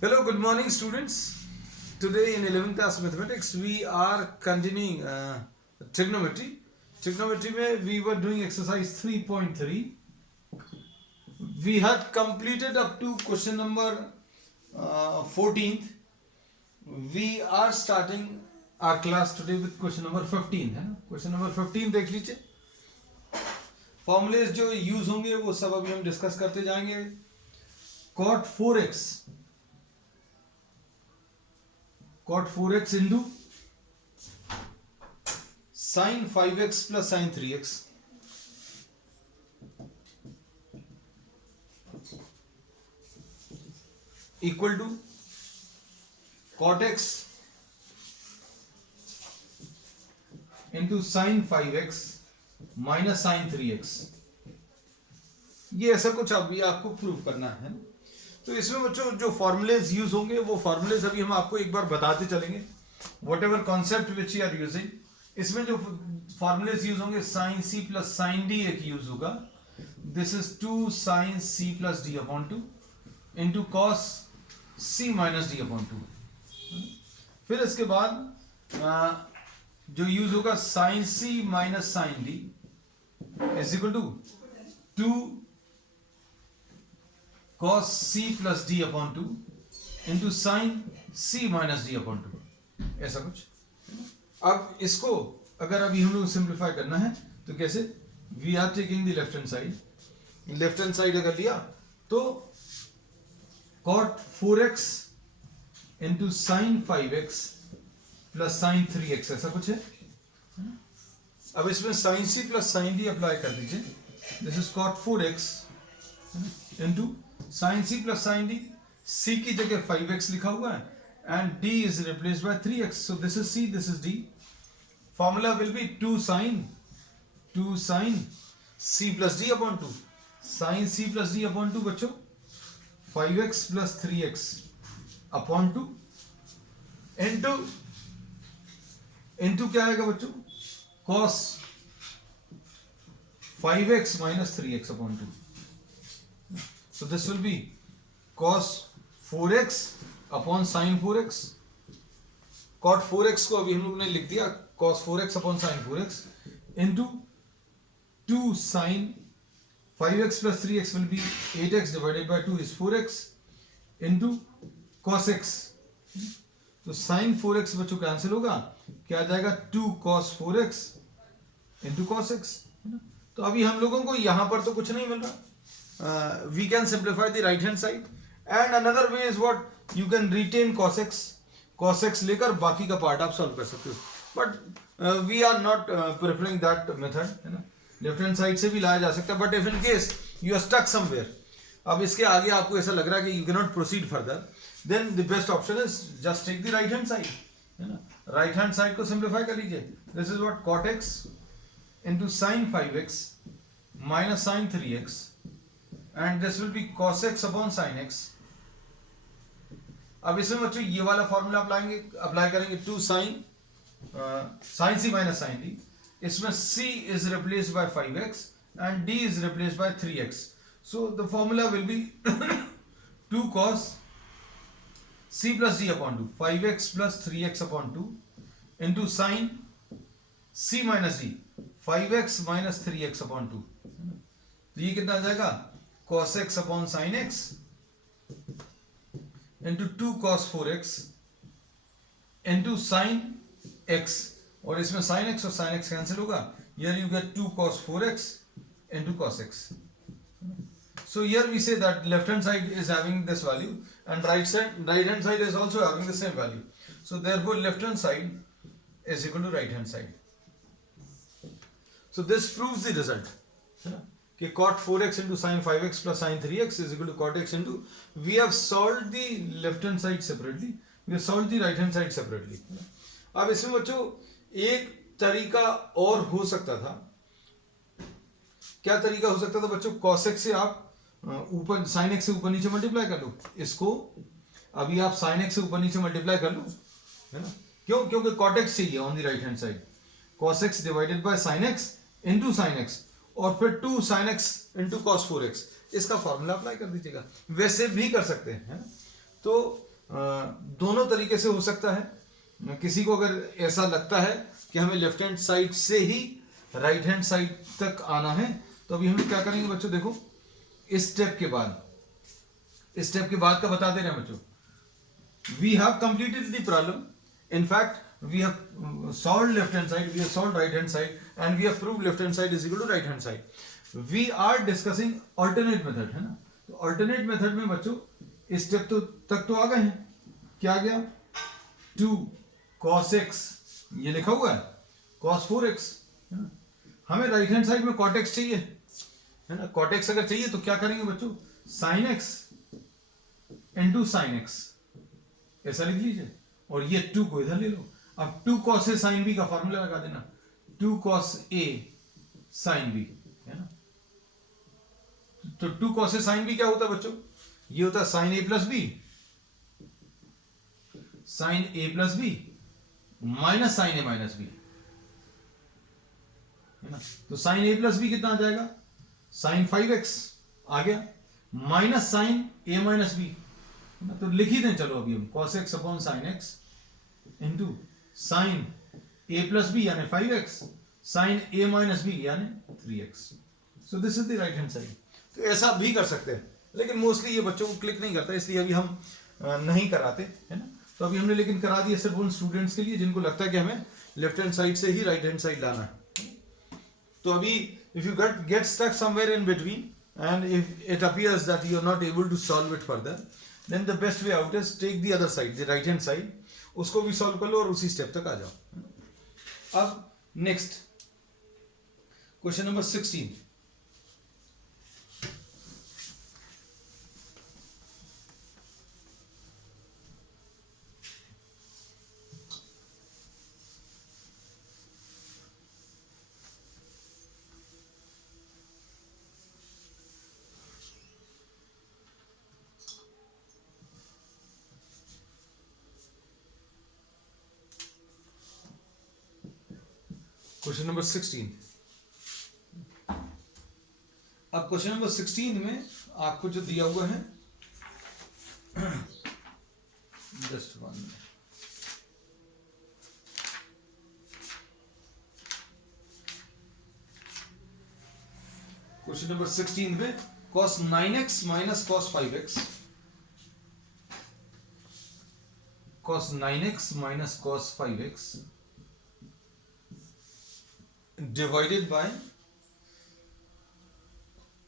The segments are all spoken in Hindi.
Hello, good morning, students. Today in 11th class mathematics, we are continuing trigonometry. Trigonometry, mein we were doing exercise 3.3. We had completed up to question number 14th. We are starting our class today with question number 15. है ना? Question number 15 देख लीजिए. फॉर्मूलेज जो यूज होंगे वो सब अभी हम डिस्कस करते जाएंगे. cot 4x into sin 5x plus sin 3x equal to cot x into sin 5x minus sin 3x. ये ऐसा कुछ अभी आपको प्रूव करना है. तो इसमें बच्चों जो फॉर्मूलेज यूज होंगे वो फॉर्मूलेज अभी हम आपको एक बार बताते चलेंगे. Whatever concept which you are using, इसमें जो फॉर्मूलेज यूज होंगे sine C plus sine D एक यूज होगा. This is 2 sine C plus D upon 2 into cos C minus D upon 2. फिर इसके बाद जो यूज होगा sine C minus sine D is equal to 2 cos c plus d upon 2 into sin c minus d upon 2. ऐसा कुछ. अब इसको अगर अभी हम लोग सिंप्लीफाई करना है तो कैसे, we are taking the left hand side. Left hand side अगर लिया तो cot 4x into sin 5x plus sin 3x ऐसा कुछ है. अब इसमें sin c plus sin d apply कर दीजिए. This is cot 4x into sin c plus sin d. c की जगह 5x लिखा हुआ है and d is replaced by 3x, so this is c, this is d. Formula will be 2 sin c plus d upon 2. sin c plus d upon 2 बच्चों 5x plus 3x upon 2 into क्या आएगा बच्चों, cos 5x minus 3x upon 2. So this will be cos 4x upon sin 4x. cot 4x को अभी हम लोग ने लिख दिया cos 4x upon sin 4x into 2 sin 5x plus 3x will be 8x divided by 2 is 4x into cos x. तो sin 4x बच्चों कैंसिल होगा, क्या आ जाएगा 2 cos 4x into cos x. तो अभी हम लोगों को यहां पर तो कुछ नहीं मिल रहा. We can simplify the right hand side and another way is what you can retain cos x लेकर बाकी का पार्ट आप सॉल्व कर सकते हो. But we are not preferring that method, है ना. लेफ्ट हैंड साइड से भी लाया जा सकता है, but if in case you are stuck somewhere, अब इसके आगे आपको ऐसा लग रहा है कि you can not proceed further, then the best option is just take the right hand side, है ना. राइट हैंड साइड को सिंप्लीफाई कर लीजिए. This is what cot x into sin 5x minus sin 3x and this will be cos x upon sin x. अब इसमें बच्चों ये वाला फॉर्मूला अप्लाई करेंगे 2 sin c minus sin d. इसमें c is replaced by 5x and d is replaced by 3x. So the formula will be 2 cos c plus d upon 2 5x plus 3x upon 2 into sin c minus d 5x minus 3x upon 2. तो ये कितना आ जाएगा cos x upon sin x into 2 cos 4x into sin x, और इसमें sin x और sin x कैंसिल होगा. Here you get 2 cos 4x into cos x. So here we say that left hand side is having this value and right hand side is also having the same value. So therefore left hand side is equal to right hand side. So this proves the result, है ना, कि cot 4x into sin 5x plus sin 3x is equal to cot x into, we have solved the left hand side separately, we have solved the right hand side separately. अब इसमें बच्चों एक तरीका और हो सकता था. क्या तरीका हो सकता था बच्चों, cos x से आप ऊपर sin x से ऊपर नीचे मल्टीप्लाई कर लो. इसको अभी आप sin x से ऊपर नीचे मल्टीप्लाई कर लो, है ना. क्यों, क्योंकि cot x चाहिए on the right hand side. cos x divided by sin x into sin x और फिर 2 sin x into cos 4x, इसका फॉर्मूला अप्लाई कर दीजिएगा. वैसे भी कर सकते हैं, है ना. तो दोनों तरीके से हो सकता है। किसी को अगर ऐसा लगता है कि हमें लेफ्ट हैंड साइड से ही राइट हैंड साइड तक आना है, तो अभी हम लोग क्या करेंगे बच्चों, देखो इस स्टेप के बाद का बता दे रहे हैं बच्चों। We have completed the problem. In fact, we have solved left hand side, we have solved right hand side, and we have proved left hand side is equal to right hand side. We are discussing alternate method, है ना। तो alternate method में बच्चों इस स्टेप तक तो आ गए हैं। क्या आ गया? 2 cos x, ये लिखा हुआ है cos 4x, है ना। हमें राइट हैंड साइड में cot x चाहिए, है ना। cot x अगर चाहिए तो क्या करेंगे बच्चों, sin x into sin x, ऐसा लिख लीजिए, और ये 2 को इधर ले लो। अब 2 cos a sin b का फॉर्मूला लगा देना, 2 cos a sin b, है ना। तो 2 cos a sin b क्या होता है बच्चों, ये होता है sin a plus b, sin a plus b minus sin a minus b, है ना। तो sin a प्लस b कितना आ जाएगा, sin 5x आ गया, minus sin a minus b, तो लिख ही दें चलो अभी हम, cos x upon sin x into sin a plus b यानी 5x, sin a minus b यानी 3x। So this is the right hand side. तो ऐसा भी कर सकते हैं, लेकिन मोस्टली ये बच्चों को क्लिक नहीं करता, इसलिए अभी हम नहीं कराते, है ना। तो अभी हमने लेकिन करा दिया सिर्फ उन स्टूडेंट्स के लिए जिनको लगता है कि हमें लेफ्ट हैंड साइड से ही राइट हैंड साइड लाना है। तो अभी if you get stuck somewhere in between and if it appears that you are not able to solve it further, then the best way out is take the other side, the right hand side, उसको भी सॉल्व कर लो और उसी स्टेप तक आ जाओ। अब next question number 16। Question number 16। अब क्वेश्चन नंबर 16 में आपको जो दिया हुआ है, जस्ट 1 मिनट, क्वेश्चन नंबर 16 में cos 9x minus cos 5x, cos 9x minus cos 5x divided by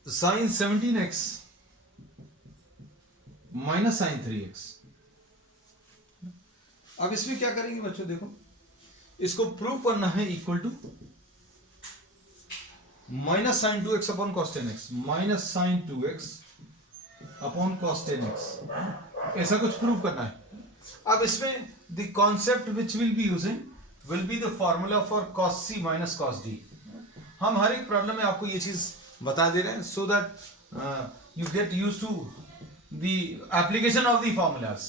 sin 17x minus sin 3x। अब इसमें क्या करेंगे बच्चों, देखो इसको प्रूव करना है equal to minus sin 2x upon cos 10x, minus sin 2x upon cos 10x, ऐसा कुछ प्रूव करना है। अब इसमें the concept which will be using will be the formula for cos c minus cos d। हम हर एक प्रॉब्लम में आपको ये चीज बता दे रहे हैं so that you get used to the application of the formulas।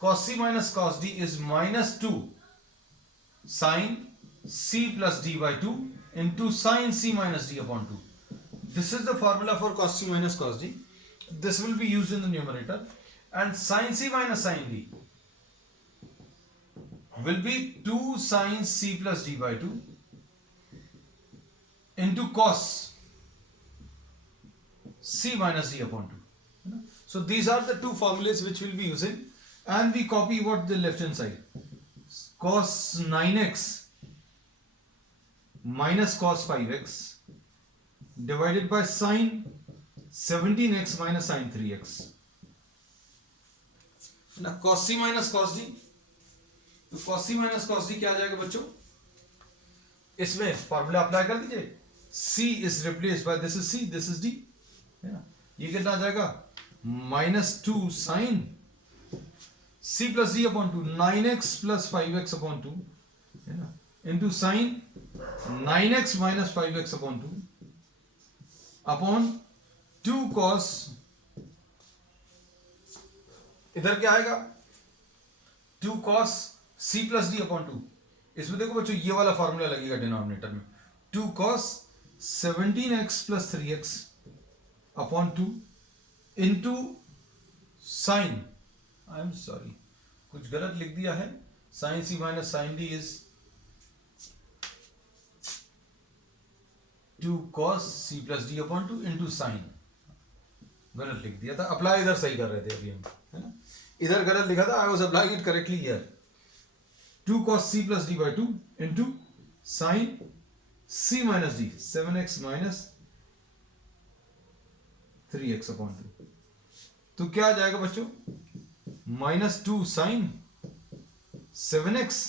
cos c minus cos d is minus 2 sin c plus d by 2 into sin c minus d upon 2। This is the formula for cos c minus cos d। This will be used in the numerator, and sin c minus sin d will be 2 sin c plus d by 2 into cos c minus d upon 2। So these are the two formulas which we'll be using, and we copy what the left hand side, cos 9x minus cos 5x divided by sin 17x minus sin 3x। now cos c minus cos d, तो cos c minus cos d क्या आ जाएगा बच्चों, इसमें फॉर्मूला अप्लाई कर दीजिए, c is replaced by this is c, this is d, है ना। ये कितना आ जाएगा, minus 2 sine c plus d upon 2, 9x plus 5x upon 2, है ना, into sine 9x minus 5x upon 2 upon 2 cos, इधर क्या आएगा, 2 cos c plus D upon 2। इसमें देखो बच्चों ये वाला फॉर्मूला लगेगा डिनोमिनेटर में, 2 cos 17x plus 3x upon 2 into sine I am sorry, कुछ गलत लिख दिया है। Sine C minus sine D is 2 cos c plus D upon 2 into sine, गलत लिख दिया था। अप्लाई इधर सही कर रहे थे अभी हम, है ना, इधर गलत लिखा था, I was applying it correctly here. 2 cos c plus D by 2 into sine c minus D, 7x minus 3x upon 2। तो क्या आ जाएगा बच्चों, -2 sine 7x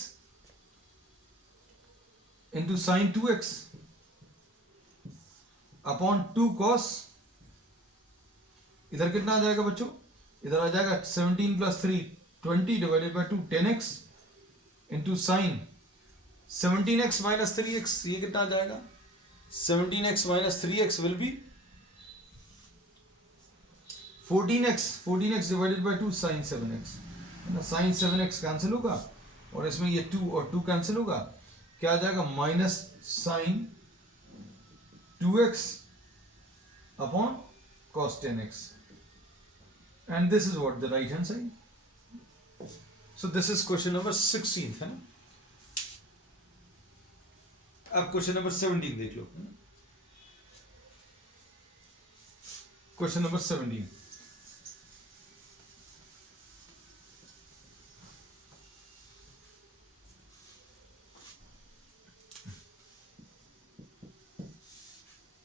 into sine 2x upon 2 cos, इधर कितना आ जाएगा बच्चों, इधर आ जाएगा 17 plus 3 20 divided by 2 10x into sine 17x minus 3x, ये कितना आ जाएगा, 17x minus 3x will be 14x divided by 2 sine 7x, है ना, साइन 7x कैंसिल होगा और इसमें ये 2 और 2 कैंसिल होगा, क्या आ जाएगा, minus sine 2x upon cos 10x, and this is what the right hand side. So this is question number 16 है ना। अब क्वेश्चन नंबर 17 देख लो। Question number 17,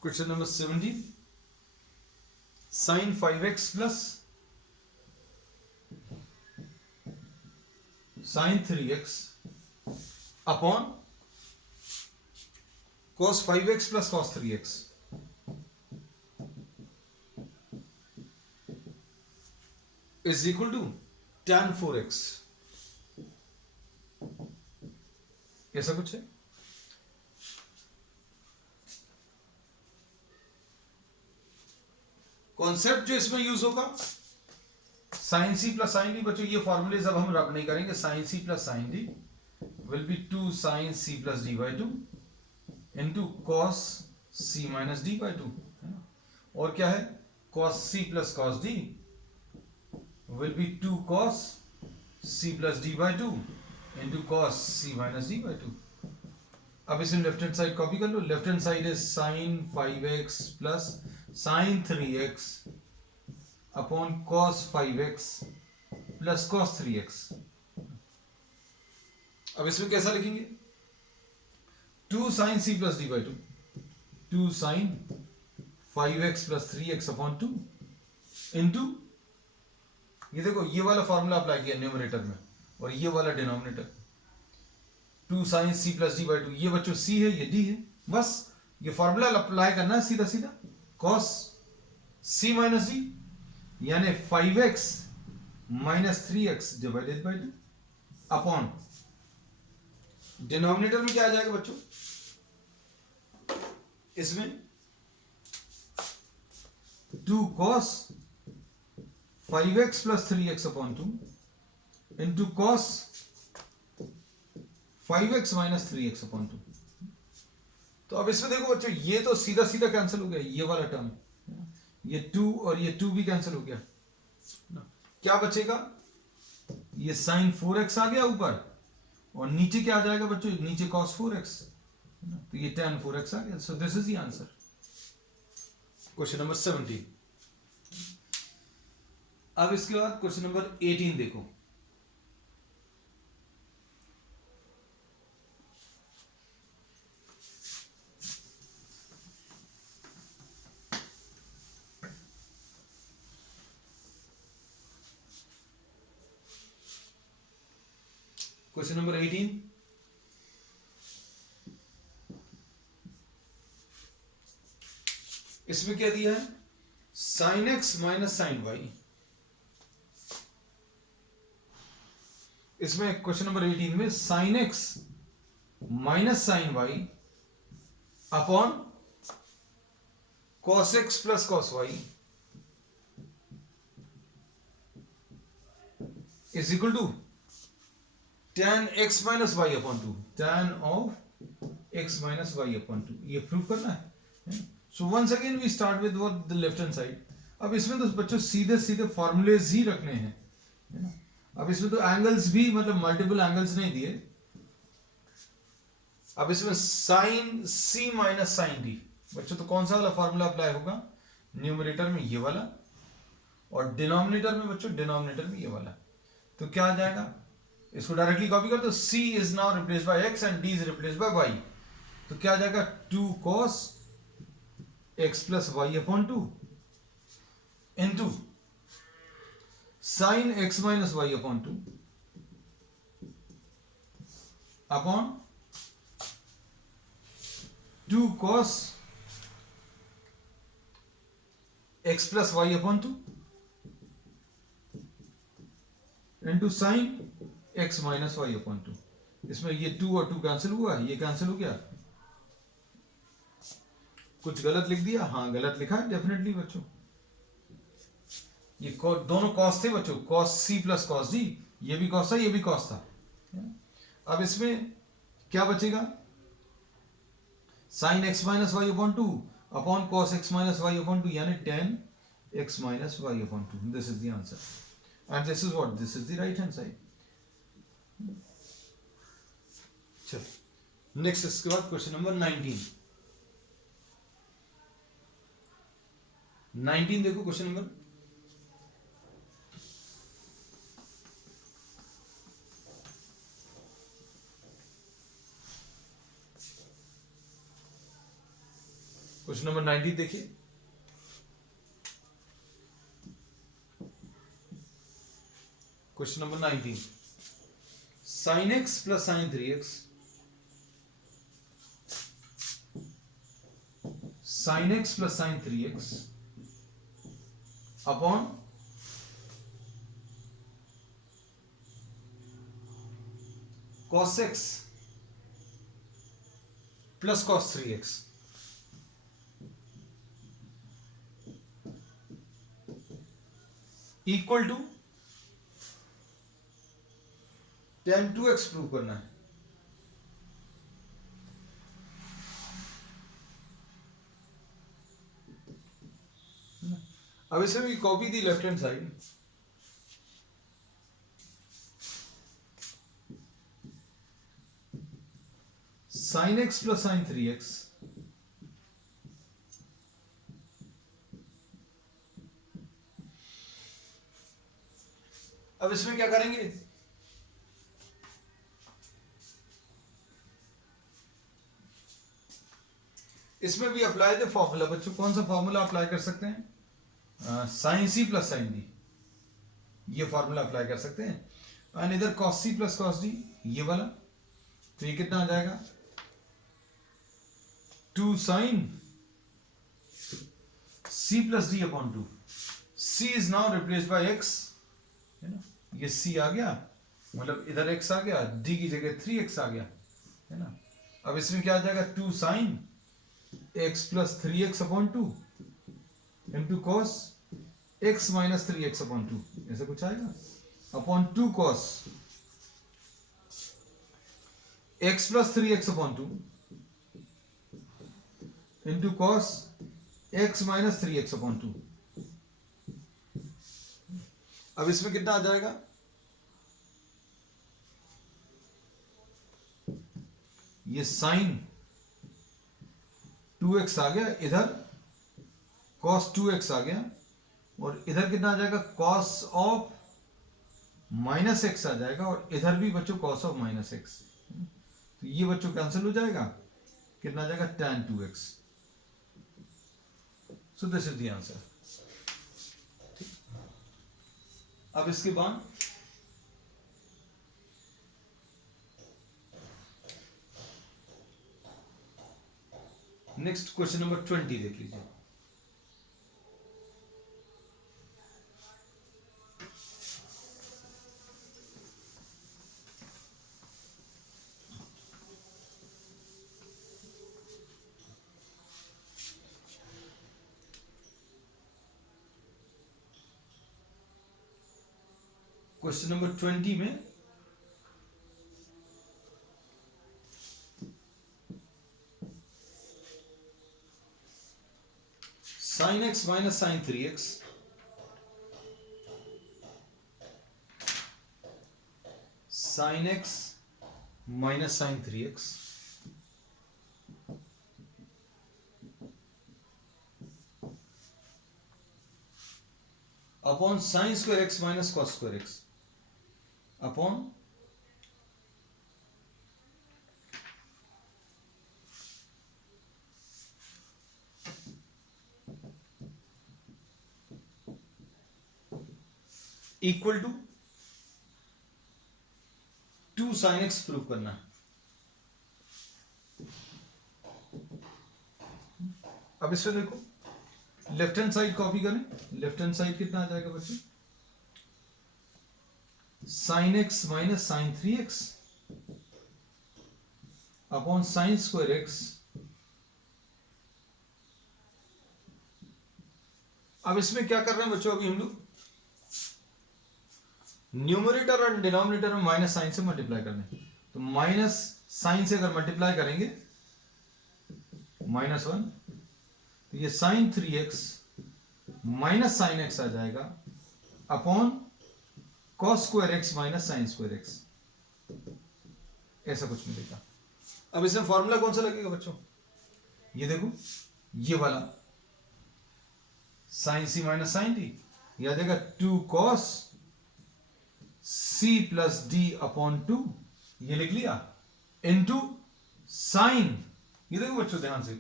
question number 17, sine 5x plus sine 3x upon cos 5x plus cos 3x is equal to tan 4x, ऐसा कुछ है। कॉन्सेप्ट जो इसमें यूज होगा, sine C plus sine D, बच्चों ये फॉर्मूलेज अब हम रब नहीं करेंगे। Sine C plus sine D will be 2 sine C plus D by 2 into cos C minus D by 2, है ना, और क्या है, cos C plus cos D will be 2 cos C plus D by 2 into cos C minus D by 2। अब इसे लेफ्ट हैंड साइड कॉपी कर लो। Left hand side is sine 5x plus sine 3x upon cos 5x plus cos 3x। अब इसमें कैसा लिखेंगे, 2 sine c plus D by 2, 2 sine 5x plus 3x upon 2 into, ये देखो ये वाला फॉर्मूला अप्लाई किया न्यूमरेटर में और ये वाला denominator, 2 sine c plus D by 2, ये बच्चों c है, ये d है, बस ये फॉर्मूला अप्लाई करना है सीधा सीधा। cos c माइनस डी यानी 5x minus 3x divided by 2 upon, denominator में क्या आ जाएगा बच्चों, इसमें 2 cos 5x plus 3x upon 2 into cos 5x minus 3x upon 2। तो अब इसमें देखो बच्चों, ये तो सीधा सीधा कैंसिल हो गया, ये वाला टर्म, ये 2 और ये 2 भी कैंसिल हो गया, क्या बचेगा, ये साइन 4x आ गया ऊपर और नीचे क्या आ जाएगा बच्चों, नीचे cos 4x, तो ये tan 4x आ गया। So this is the answer, question number 17। अब इसके बाद क्वेश्चन नंबर 18 देखो। क्वेश्चन नंबर 18, इसमें क्या दिया है, sine X minus sine Y. इसमें क्वेश्चन नंबर 18 में sine X minus sine Y upon cos X plus cos Y is equal to tan x minus Y upon 2, tan of x minus Y upon 2, ये प्रूव करना है। So once again we start with the left hand side. अब इसमें तो बच्चों सीधे सीधे फॉर्मूलेज ही रखने हैं, है ना, अब इसमें तो एंगल्स भी मतलब मल्टीपल एंगल्स नहीं दिए। अब इसमें sign C minus sine D, बच्चों तो कौन सा वाला फॉर्मूला अप्लाई होगा, न्यूमरेटर में ये वाला और डिनोमिनेटर में बच्चों डिनोमिनेटर में ये वाला। तो क्या आ जाएगा, इसको डायरेक्टली कॉपी कर दो, c is now replace by x and d is replace by y। तो क्या आ जाएगा 2 cos x plus Y upon 2 into sine x minus Y upon 2 upon 2 cos x plus Y upon 2 into sine x minus Y upon 2। इसमें ये 2 और 2 कैंसिल हुआ, ये कैंसिल हो गया। कुछ गलत लिख दिया, हाँ गलत लिखा है डेफिनेटली बच्चों। ये दोनों कॉस थे बच्चों, cos C plus cos D, ये भी कॉस था ये भी कॉस था। अब इसमें क्या बचेगा, sine X minus Y upon 2 अपॉन cos X minus Y upon 2, यानी tan X minus Y upon 2। This is the answer and this is what, this is the right hand side. चलो नेक्स्ट, इसके बाद क्वेश्चन नंबर 19 देखो। क्वेश्चन नंबर क्वेश्चन नंबर 19 देखिए। Question number 19, sine X plus sine 3x, sine X plus sine 3x upon cos X plus cos 3x equal to tan 2x prove करना है। अब इसे भी copy the left hand side, sine X plus sine 3x अब इसमें क्या करेंगे, इसमें भी अप्लाई द फॉर्मूला बच्चों। कौन सा फॉर्मूला अप्लाई कर सकते हैं, sine C plus sine D, ये फॉर्मूला अप्लाई कर सकते हैं। एंड इधर cos C plus cos D, ये वाला। तो ये कितना आ जाएगा, 2 sine C plus D upon 2। C is now replace by X, है ना, ये सी आ गया, मतलब इधर एक्स आ गया, डी की जगह 3x आ गया, है ना। अब इसमें क्या आ जाएगा, 2 sine X plus 3x upon 2 into cos X minus 3x upon 2, ऐसा कुछ आएगा, upon 2 cos X plus 3x upon 2 into cos X minus 3x upon 2। अब इसमें कितना आ जाएगा, ये साइन 2x आ गया, इधर cos 2x आ गया, और इधर कितना आ जाएगा, cos ऑफ माइनस एक्स आ जाएगा, और इधर भी बच्चों cos ऑफ माइनस एक्स। तो ये बच्चों कैंसिल हो जाएगा, कितना आ जाएगा, tan 2x। So this is the answer. अब इसके बाद नेक्स्ट क्वेश्चन नंबर 20 देख लीजिए। क्वेश्चन नंबर 20 में sine X minus sine 3x sine X minus sine 3x upon sine square X minus cos square X upon equal to 2 sine X prove करना है। अब इसमें देखो लेफ्ट हैंड साइड कॉपी करें। लेफ्ट हैंड साइड कितना आ जाएगा बच्चों? Sine X minus sine 3x upon sine square X. अब इसमें क्या कर रहे हैं बच्चों? अभी हम लोग न्यूमरेटर और डिनोमिनेटर में माइनस साइन से मल्टीप्लाई करना है। तो माइनस साइन से अगर मल्टीप्लाई करेंगे -1, तो ये sine 3x minus sine X आ जाएगा upon cos square X minus sine square X, ऐसा कुछ मिलेगा। अब इसमें फॉर्मूला कौन सा लगेगा बच्चों? ये देखो, ये वाला sign C minus sine D, यह आ जाएगा 2 cos c plus D upon 2, ये लिख लिया, इनटू साइन, ये देखो बच्चों ध्यान से,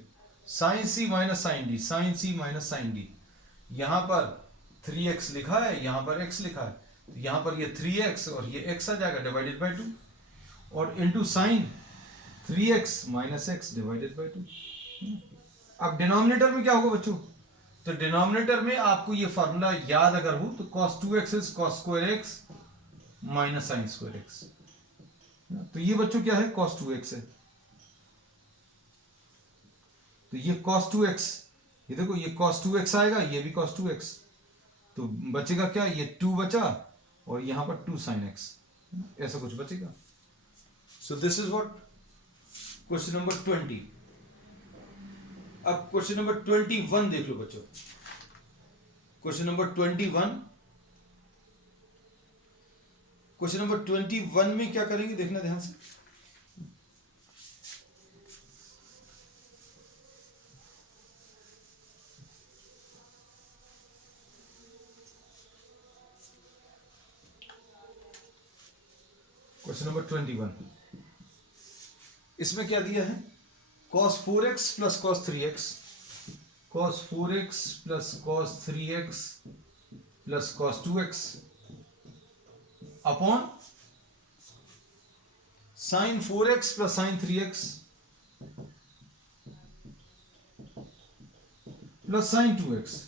sign C minus sine D, sign C minus sine D, यहां पर 3x लिखा है, यहां पर x लिखा है, तो यहां पर ये 3x और ये x आ जाएगा डिवाइडेड बाय 2, और into sine 3x minus x divided by 2। अब डिनोमिनेटर में क्या होगा बच्चों? तो डिनोमिनेटर में आपको ये फॉर्मूला याद अगर हो तो cos 2x is cos square x minus sine square x. तो ये बच्चों क्या है? cos 2x है। तो ये cos 2x, ये देखो ये cos 2x आएगा, ये भी cos 2x, तो बचेगा क्या? ये 2 बचा और यहां पर 2 sin x, ऐसा कुछ बचेगा। So this is what question number 20। अब क्वेश्चन नंबर 21 देख लो बच्चों। क्वेश्चन नंबर 21, क्वेश्चन नंबर 21 में क्या करेंगे देखना ध्यान से। क्वेश्चन नंबर 21, इसमें क्या दिया है? cos 4x plus cos 3x, cos 4x plus cos 3x plus cos 2x upon sin 4x plus sin 3x plus sin 2x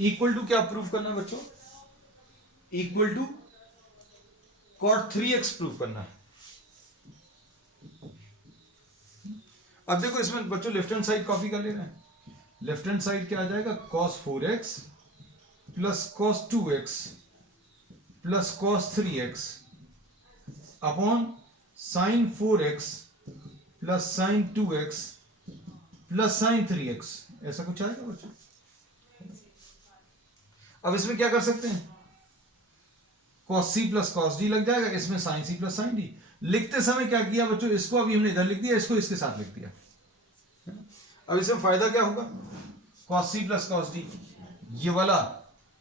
equal to क्या प्रूव करना है बच्चों? Equal to cot 3x prove करना है। अब देखो इसमें बच्चों लेफ्ट हैंड साइड कॉपी कर लेना है। लेफ्ट हैंड साइड क्या आ जाएगा? cos 4x plus cos 2x plus cos 3x upon sin 4x plus sin 2x plus sin 3x, ऐसा कुछ आएगा बच्चों। अब इसमें क्या कर सकते हैं? cos c plus cos d लग जाएगा, इसमें sin c plus sin d। लिखते समय क्या किया बच्चों? इसको अभी हमने इधर लिख दिया, इसको इसके साथ लिख दिया। अब इसमें फायदा क्या होगा? cos c plus cos d ये वाला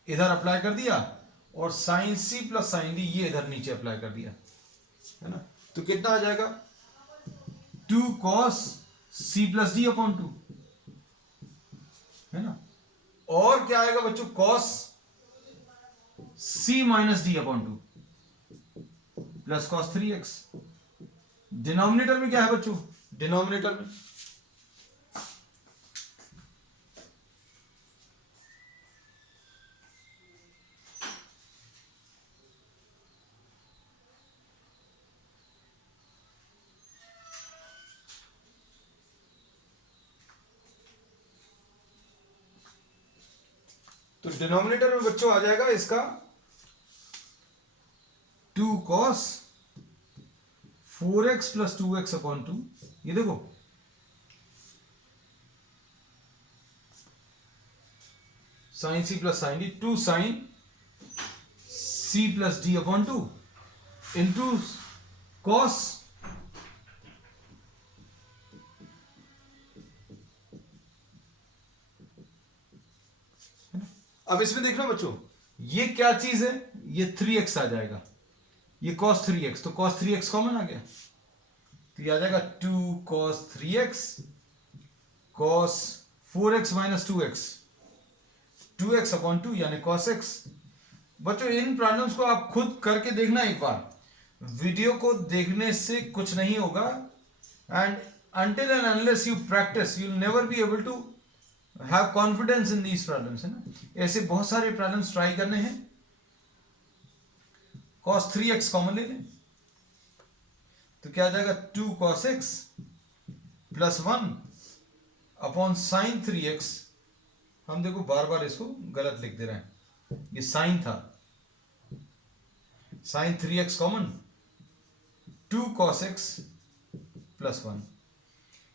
इधर अप्लाई कर दिया और sin c plus sin d ये इधर नीचे अप्लाई कर दिया, है ना। तो कितना आ जाएगा? 2 cos c plus d upon 2, है ना। और क्या आएगा बच्चों? cos c minus d upon 2 plus cos 3x। Denominator में क्या है बच्चों? डिनोमिनेटर में तो डिनोमिनेटर में बच्चों आ जाएगा इसका 2 cos 4x plus 2x upon 2, ये देखो sin c plus sin d, 2 sin c plus d upon 2 into cos अब इसमें देखना बच्चों, ये क्या चीज है, ये 3x आ जाएगा, ये cos 3x, तो cos 3x कॉमन आ गया, तो ये आ जाएगा 2 cos 3x cos 4x minus 2x, 2x upon 2 यानी cos x। बच्चों इन प्रॉब्लम्स को आप खुद करके देखना एक बार, वीडियो को देखने से कुछ नहीं होगा, and until and unless you practice you'll never be able to have confidence in these problems, है ना। ऐसे बहुत सारे प्रॉब्लम्स ट्राई करने हैं। cos 3x कॉमन ले लें तो क्या आ जाएगा 2 cos x plus 1 upon sine 3x। हम देखो बार बार इसको गलत लिख दे रहे हैं, ये साइन था, sine 3x common, 2 cos x plus 1,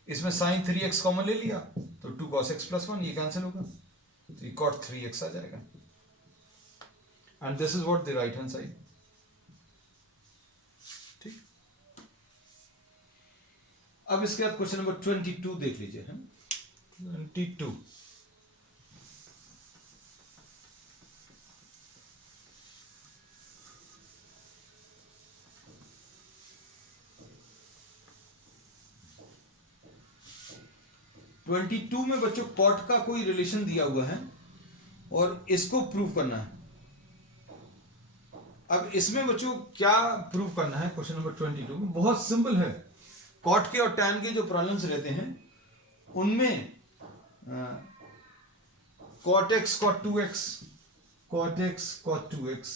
इसमें साइन 3x कॉमन ले लिया तो 2 cos x प्लस 1, ये कैंसिल होगा तो ये cot 3x आ जाएगा, and this is what the right hand side. ठीक, अब इसके बाद क्वेश्चन नंबर 22 देख लीजिए, 22। ट्वेंटी टू में बच्चों कॉट का कोई रिलेशन दिया हुआ है और इसको प्रूव करना है। अब इसमें बच्चों क्या प्रूव करना है, क्वेश्चन नंबर 22 में बहुत सिंपल है। कॉट के और टैन के जो प्रॉब्लम्स रहते हैं उनमें cot x cot 2x, cot x cot 2x,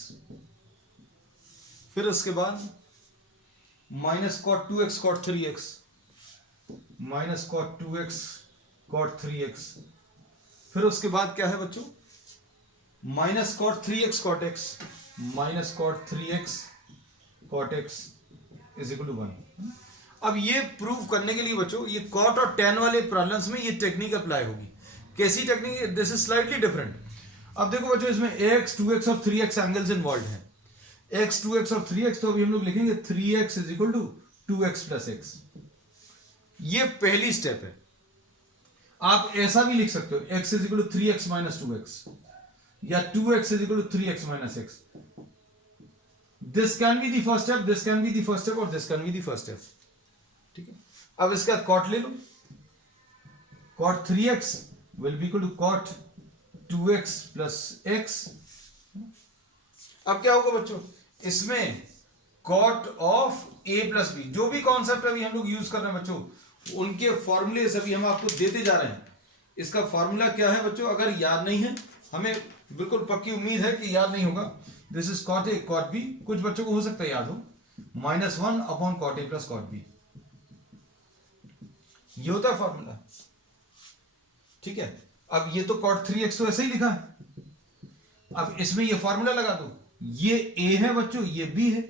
फिर उसके बाद minus cot 2x cot 3x, minus cot 2x cot 3x, फिर उसके बाद क्या है बच्चों, minus cot 3x cot x, minus cot 3x cot x is equal to 1। अब ये प्रूव करने के लिए बच्चों ये cot और tan वाले प्रॉब्लम्स में ये टेक्निक अप्लाई होगी। कैसी technique, this is slightly different. अब देखो बच्चों इसमें x 2x और 3x एंगल्स इन्वॉल्व हैं, x 2x और 3x, तो अभी हम लोग लिखेंगे 3x is equal to 2x plus x। ये पहली स्टेप है। आप ऐसा भी लिख सकते हो x is equal to 3x minus 2x या 2x is equal to 3x minus x। This can be the first step, this can be the first step और this can be the first step. ठीक है, अब इसका cot ले लो, cot 3x will be equal to cot 2x plus x। अब क्या होगा बच्चों, इसमें cot of a plus b, जो भी कॉन्सेप्ट अभी हम लोग यूज कर रहे हैं बच्चों उनके फॉर्मूले अभी हम आपको देते जा रहे हैं। इसका फॉर्मूला क्या है बच्चों, अगर याद नहीं है, हमें बिल्कुल पक्की उम्मीद है कि याद नहीं होगा। This is cot a cot b, कुछ बच्चों को हो सकता है याद हो, -1 upon cot a plus cot b, ये होता है फॉर्मूला। ठीक है, अब ये तो cot 3x तो ऐसे ही लिखा है, अब इसमें ये फॉर्मूला लगा दो, ये a है बच्चों, ये b है,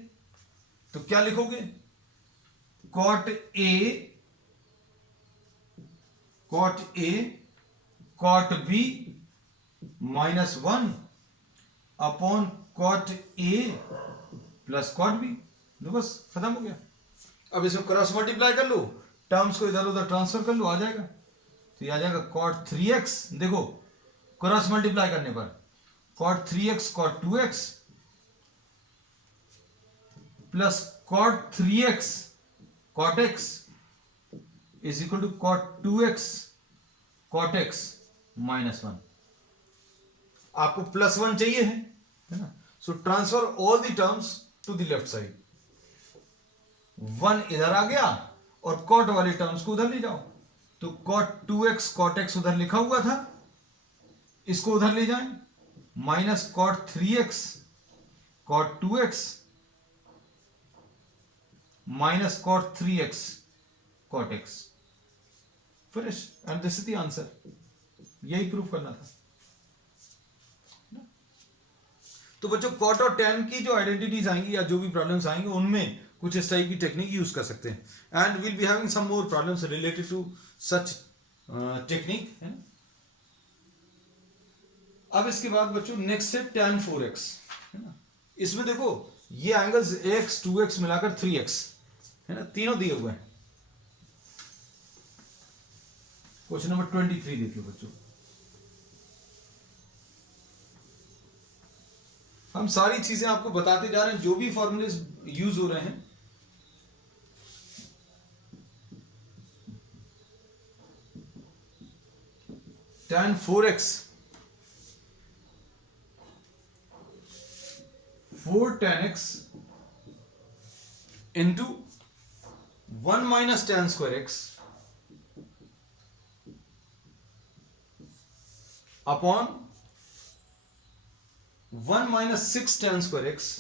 तो क्या लिखोगे, cot a cot b -1 upon cot a plus cot b, लो बस खत्म हो गया। अब इसमें क्रॉस मल्टीप्लाई कर लो, टर्म्स को इधर उधर ट्रांसफर कर लो, आ जाएगा, तो ये आ जाएगा cot 3x, देखो क्रॉस मल्टीप्लाई करने पर cot 3x cot 2x plus cot 3x cot x is equal to cot 2x cot x -1। आपको +1 चाहिए है ना, so transfer all the terms to the left side, 1 इधर आ गया और cot वाले टर्म्स को उधर ले जाओ, तो cot 2x cot x उधर लिखा हुआ था, इसको उधर ले जाएं, minus cot 3x cot 2x minus cot 3x cot x, finish, and this is the answer. यही प्रूफ करना था। तो बच्चों cot और tan की जो आइडेंटिटीज आएंगी या जो भी प्रॉब्लम्स आएंगे उनमें कुछ इस टाइप की टेक्निक यूज कर सकते हैं, and will be having some more problems related to such technique है। अब इसके बाद बच्चों नेक्स्ट है tan 4x है ना। इसमें देखो ये एंगल्स x 2x मिलाकर 3x है ना, तीनों दिए हुए हैं। क्वेश्चन नंबर 23 देख लो बच्चों। हम सारी चीजें आपको बताते जा रहे हैं, जो भी फॉर्मूले यूज हो रहे हैं। tan 4x 4 tan x into 1 minus tan square x अपॉन 1 minus 6 tan square x।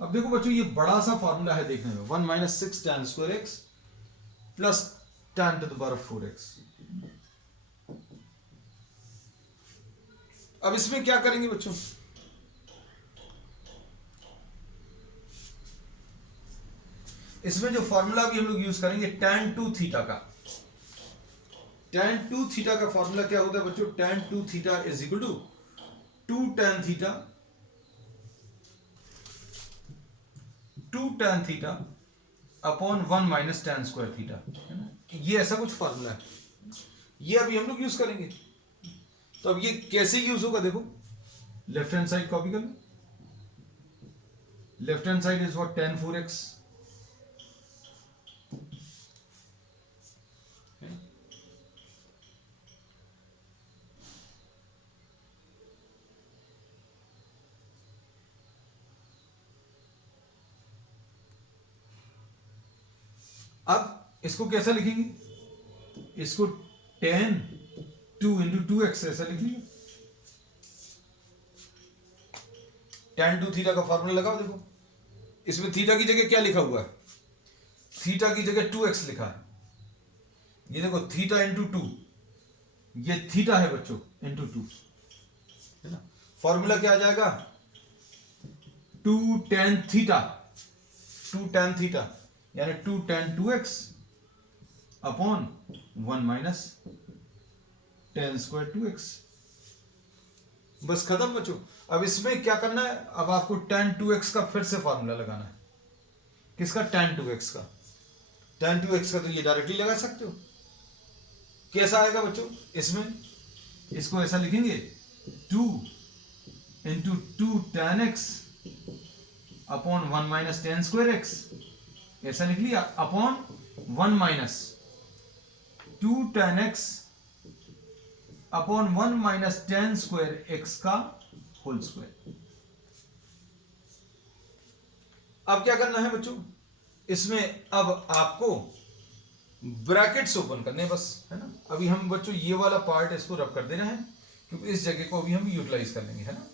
अब देखो बच्चों, ये बड़ा सा फॉर्मूला है देखने में, 1 minus 6 tan square x plus tan to the power of 4x। अब इसमें क्या करेंगे बच्चों, इसमें जो फॉर्मूला भी हम लोग यूज करेंगे tan 2 थीटा का। tan 2 थीटा का फॉर्मूला क्या होता है बच्चों, tan 2 theta is equal to 2 tan theta, 2 tan theta upon 1 minus tan square theta, है ना। ये ऐसा कुछ फॉर्मूला है, ये अभी हम लोग यूज करेंगे। तो अब ये कैसे यूज होगा देखो, लेफ्ट हैंड साइड कॉपी कर लो। Left hand side is what, tan 4x। अब इसको कैसा लिखेंगे, इसको tan 2 इंटू 2x ऐसा लिख लिया। tan 2 थीटा का फॉर्मूला लगाओ, देखो इसमें थीटा की जगह क्या लिखा हुआ है, थीटा की जगह 2x लिखा है। ये देखो थीटा इंटू 2, ये थीटा है बच्चों इंटू 2, है ना। फॉर्मूला क्या आ जाएगा, 2 tan थीटा, 2 tan थीटा यानी 2 tan 2x upon 1 minus tan square 2x। बस खत्म बच्चों। अब इसमें क्या करना है, अब आपको tan 2x का फिर से फॉर्मूला लगाना है। किसका, tan 2x का। tan 2x का तो ये डायरेक्टली लगा सकते हो। कैसा आएगा बच्चों, इसमें इसको ऐसा लिखेंगे 2 इंटू 2 tan x अपॉन 1 माइनस tan स्क्वायर x, ऐसा लिख लिया, अपॉन 1 माइनस 2 tan x अपॉन 1 माइनस tan स्क्वायर x का होल स्क्वायर। अब क्या करना है बच्चों, इसमें अब आपको ब्रैकेट्स ओपन करने बस, है ना। अभी हम बच्चों ये वाला पार्ट इसको रब कर दे रहे हैं, क्योंकि इस जगह को अभी हम यूटिलाइज कर लेंगे, है ना।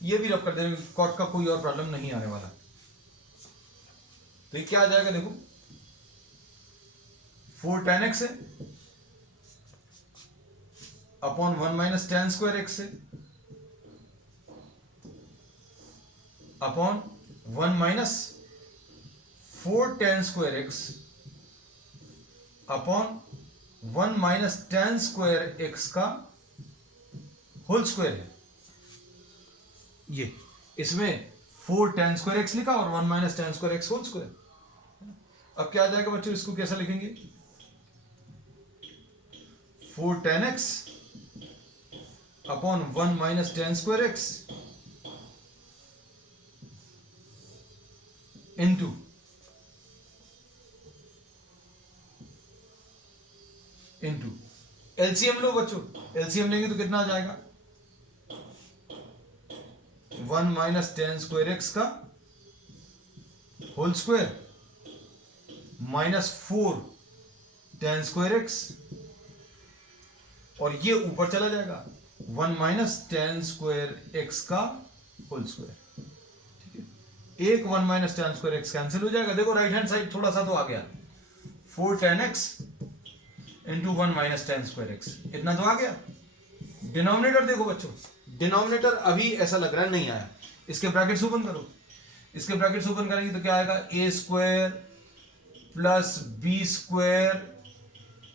ये भी रब कर दे रहे हैं, कॉट का कोई और प्रॉब्लम नहीं आने वाला। तो ये क्या आ जाएगा देखो, 4 tan x है upon 1 minus tan square x है upon 1 minus 4 tan square x अपॉन 1 माइनस tan स्क्वायर x का होल स्क्वायर है। ये इसमें 4 tan स्क्वायर x लिखा और 1 minus tan square x whole square. अब क्या आ जाएगा बच्चों, इसको कैसा लिखेंगे, 4 tan x अपॉन 1 minus tan square x into LCM लो बच्चों, एलसीएम लेंगे तो कितना आ जाएगा, 1 माइनस tan स्क्वायर x का whole square minus 4 tan square x, और ये ऊपर चला जाएगा 1 माइनस tan स्क्वायर x का होल स्क्वायर। ठीक है, एक 1 minus tan square x cancel हो जाएगा। देखो राइट हैंड साइड थोड़ा सा तो आ गया, 4 tan x into 1 minus tan square x, इतना तो आ गया। डिनोमिनेटर देखो बच्चों, डिनोमिनेटर अभी ऐसा लग रहा है नहीं आया। इसके ब्रैकेट्स ओपन करो, इसके ब्रैकेट्स ओपन करेंगे तो क्या आएगा, a square plus b square,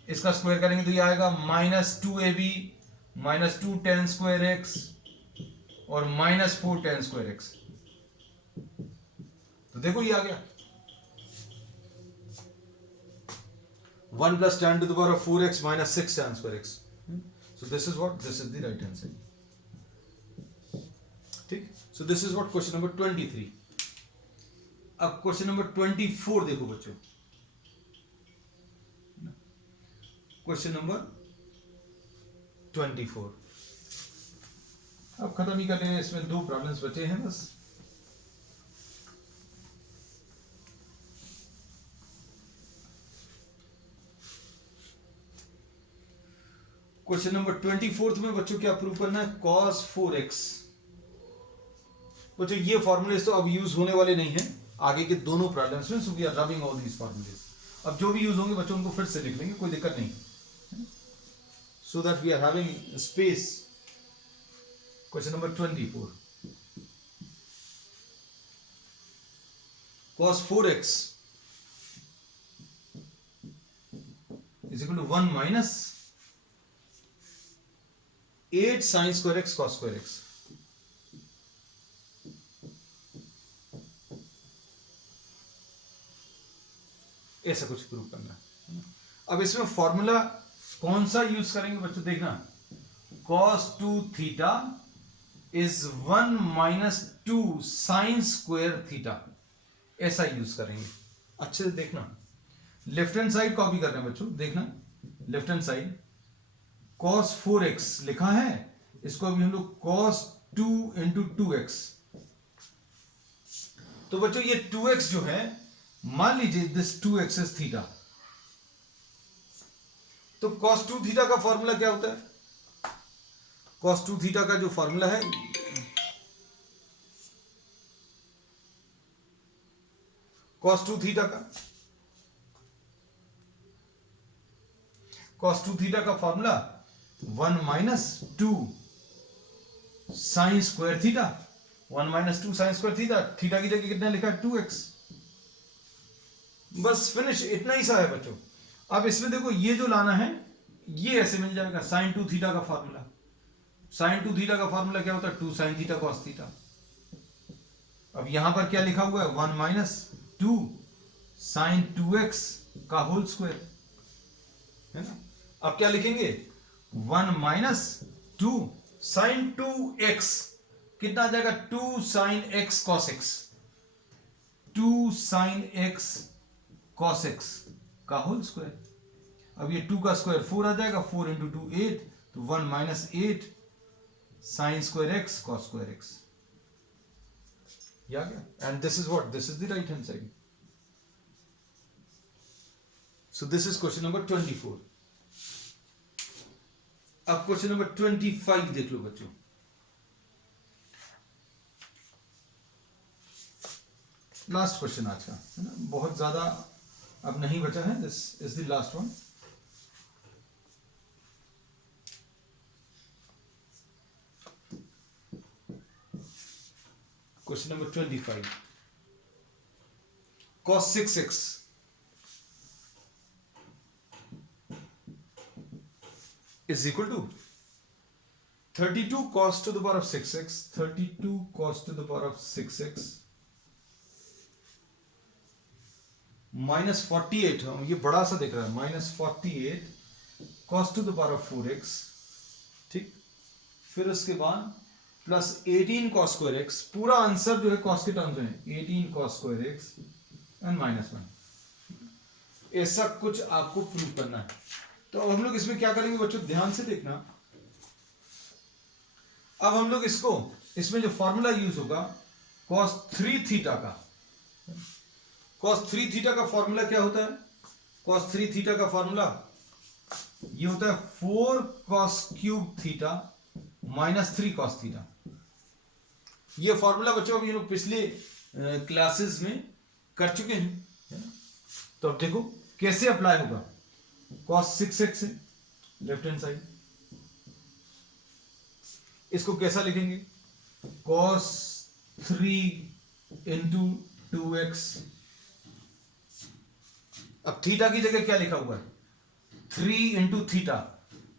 इसका स्क्वायर करेंगे तो ये आएगा minus 2ab minus 2 tan square x और -4 tan स्क्वायर एक्स। तो देखो ये आ गया 1 + tan to the power of 4x - 6 tan square x. So this is what, this is the right hand side. ठीक, so this is what question number 23. अब क्वेश्चन नंबर 24 देखो बच्चों, क्वेश्चन नंबर 24 अब खत्म ही कर लेंगे, इसमें 2 प्रॉब्लम्स बचे हैं बस। क्वेश्चन नंबर 24 में बच्चों क्या प्रूव करना है, cos 4x। बच्चों ये फॉर्मूलेस तो अब यूज होने वाले नहीं है आगे के दोनों प्रॉब्लम्स में, so we are rubbing all these formulas. अब जो भी यूज होंगे बच्चों उनको फिर से लिख लेंगे, कोई दिक्कत नहीं, so that we are having space. Question number 24, cos 4x is equal to 1 minus 8 sin square x cos square x। ऐसा कुछ प्रूव करना है। अब इसमें फॉर्मूला कौन सा यूज करेंगे बच्चों, देखना, cos 2 theta is 1 minus 2 sin square theta, ऐसा यूज करेंगे। अच्छे से देखना, लेफ्ट हैंड साइड कॉपी कर रहे हैं बच्चों, देखना left hand side cos 4x लिखा है, इसको अभी हम लोग cos 2 into 2x। तो बच्चों ये 2x जो है, मान लीजिए दिस 2x इज थीटा, तो cos 2 थीटा का फॉर्मूला क्या होता है, cos 2 थीटा का जो फॉर्मूला है, cos 2 थीटा का, cos 2 थीटा का formula 1 minus 2 sin square theta, 1 minus 2 sin square theta, theta की जगह कितना लिखा है 2x, बस फिनिश, इतना ही सा है बच्चों। अब इसमें देखो ये जो लाना है ये ऐसे मिल जाएगा, sin 2 थीटा का फॉर्मूला, sin 2 थीटा का फॉर्मूला क्या होता है, 2 sin थीटा cos थीटा। अब यहां पर क्या लिखा हुआ है, 1 minus 2 sin 2x का होल स्क्वायर, है ना। अब क्या लिखेंगे, 1 minus 2 sin 2x कितना आ जाएगा, 2 sin x cos x, 2 sin x cos x का होल स्क्वायर। अब ये 2 का स्क्वायर 4 आ जाएगा, 4 into 2 8, तो 1 minus 8 sin square x cos square x, ये आ गया। And this is what, this is the right hand side. So this is question number 24। अब क्वेश्चन नंबर 25 देख लो बच्चों, लास्ट क्वेश्चन आज का, है ना, बहुत ज्यादा अब नहीं बचा है, this is the last one. Question number 25, cos 6x is equal to 32 cos to the power of 6x, 32 cos to the power of 6x minus 48, ये बड़ा सा दिख रहा है, minus 48 cos to the power of 4x, ठीक, फिर उसके बाद प्लस 18 cos square x, पूरा आंसर जो है cos के टर्म्स में, 18 cos square x एंड -1, ऐसा कुछ आपको प्रूव करना है। तो अब हम लोग इसमें क्या करेंगे बच्चों, ध्यान से देखना। अब हम लोग इसको, इसमें जो फॉर्मूला यूज होगा cos 3 थीटा का, cos 3 थीटा का फॉर्मूला क्या होता है, cos 3 थीटा का फॉर्मूला ये होता है 4 cos cube theta minus 3 cos theta. ये फॉर्मूला बच्चों अभी लोग पिछले क्लासेस में कर चुके हैं, तो अब देखो कैसे अप्लाई होगा। cos 6x है लेफ्ट हैंड साइड, इसको कैसा लिखेंगे, cos 3 into 2x। अब थीटा की जगह क्या लिखा हुआ है, 3 into थीटा,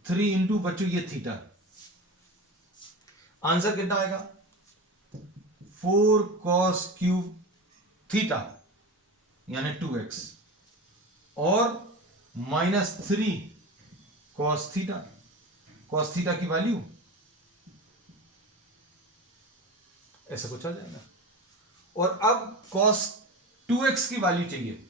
3 into बच्चों ये थीटा। आंसर कितना आएगा 4 cos क्यूब थीटा यानी 2x और -3 cos थीटा की वैल्यू ऐसा कुछ आ जाएगा। और अब cos 2x की वैल्यू चाहिए,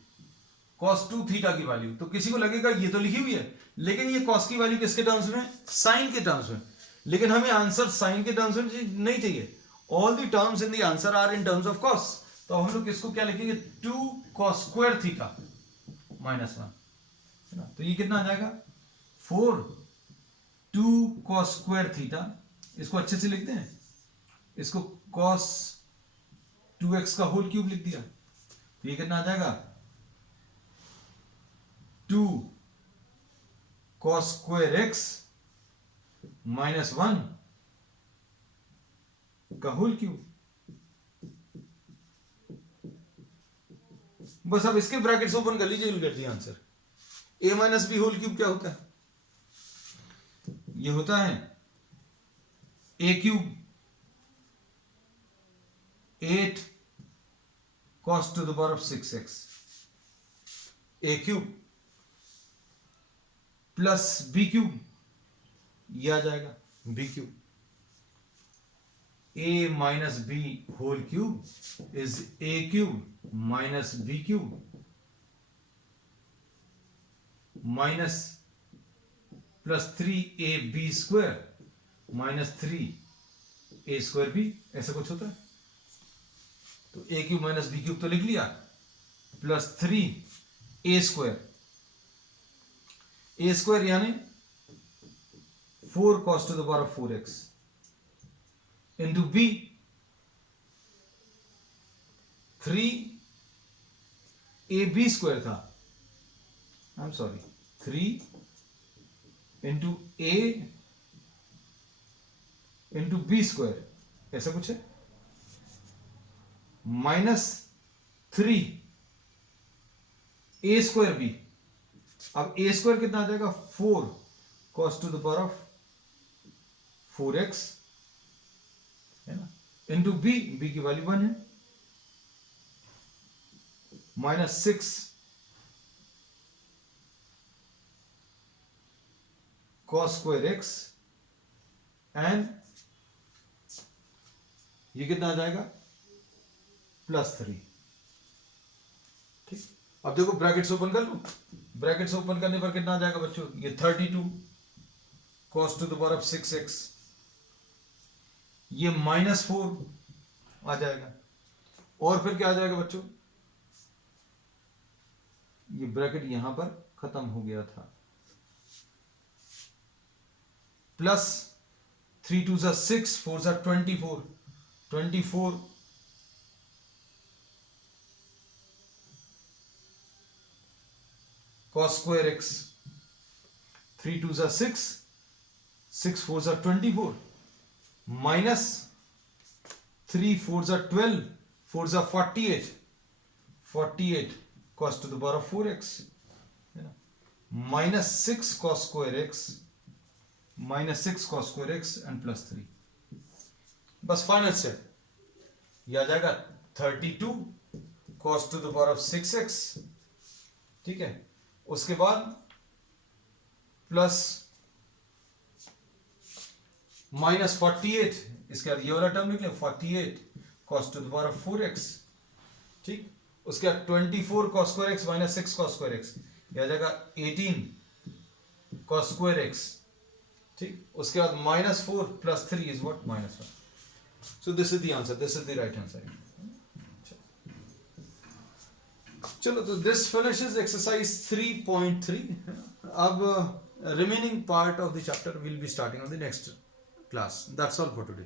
cos 2 थीटा की वैल्यू। तो किसी को लगेगा ये तो लिखी हुई है, लेकिन ये cos की वैल्यू किसके टर्म्स में, साइन के टर्म्स में। लेकिन हमें आंसर साइन के टर्म्स में नहीं चाहिए, all the terms in the answer are in terms of cos। तो हम लोग इसको क्या लिखेंगे 2 cos स्क्वायर थीटा -1 है ना। तो ये कितना आ जाएगा 4 2 cos स्क्वायर थीटा। इसको अच्छे से लिखते हैं, इसको cos 2x का होल क्यूब लिख दिया। तो ये कितना आ जाएगा 2 cos स्क्वायर x -1 का होल क्यूब। बस अब इसके ब्रैकेट्स ओपन कर लीजिए, कर दिया answer. a minus B whole cube क्या होता है, ये होता है a cube 8 cos to the power of 6x, a cube plus b cube, ये आ जाएगा b cube. a minus b whole cube is a cube minus b cube minus plus 3ab square minus 3a square b, ऐसा कुछ होता है। तो a cube minus b cube तो लिख लिया, प्लस 3a स्क्वायर यानी 4 cos to the power of 4x into b 3ab square था, I am sorry 3 into a into B square, ऐसा कुछ है, माइनस 3 a स्क्वायर b। अब a स्क्वायर कितना आ जाएगा 4 cos to the power of 4x है ना, इंटू b की वैल्यू 1 है, minus 6 cos square x and ये कितना आ जाएगा प्लस 3। ठीक, अब देखो ब्रैकेट्स ओपन कर लो, ब्रैकेट्स ओपन करने पर कितना आ जाएगा बच्चों, ये 32 cos to the power of 6x, ये -4 आ जाएगा। और फिर क्या आ जाएगा बच्चों, ये ब्रैकेट यहां पर खत्म हो गया था, plus 3 2 6 4 24 24 cos square x, 3 2 6 6 4 24 minus 3 4 12 4 48 48 cos to the power of 4x है ना, minus 6 cos square x minus 6 cos square x and plus 3। बस फाइनल स्टेप ये आ जाएगा 32 cos to the power of 6x। ठीक है, उसके बाद प्लस माइनस 48, इसके बाद ये वाला टर्म निकले 48 cos to the power of 4x। ठीक, उसके बाद 24 cos square x minus 6 cos square x, ये आ जाएगा 18 cos square x। ठीक, उसके बाद -4 plus 3 is what -1। So this is the answer, this is the right hand side. चलो, तो दिस फिनिशेस एक्सरसाइज 3.3। अब remaining part of the chapter will be starting on the next class. That's all for today.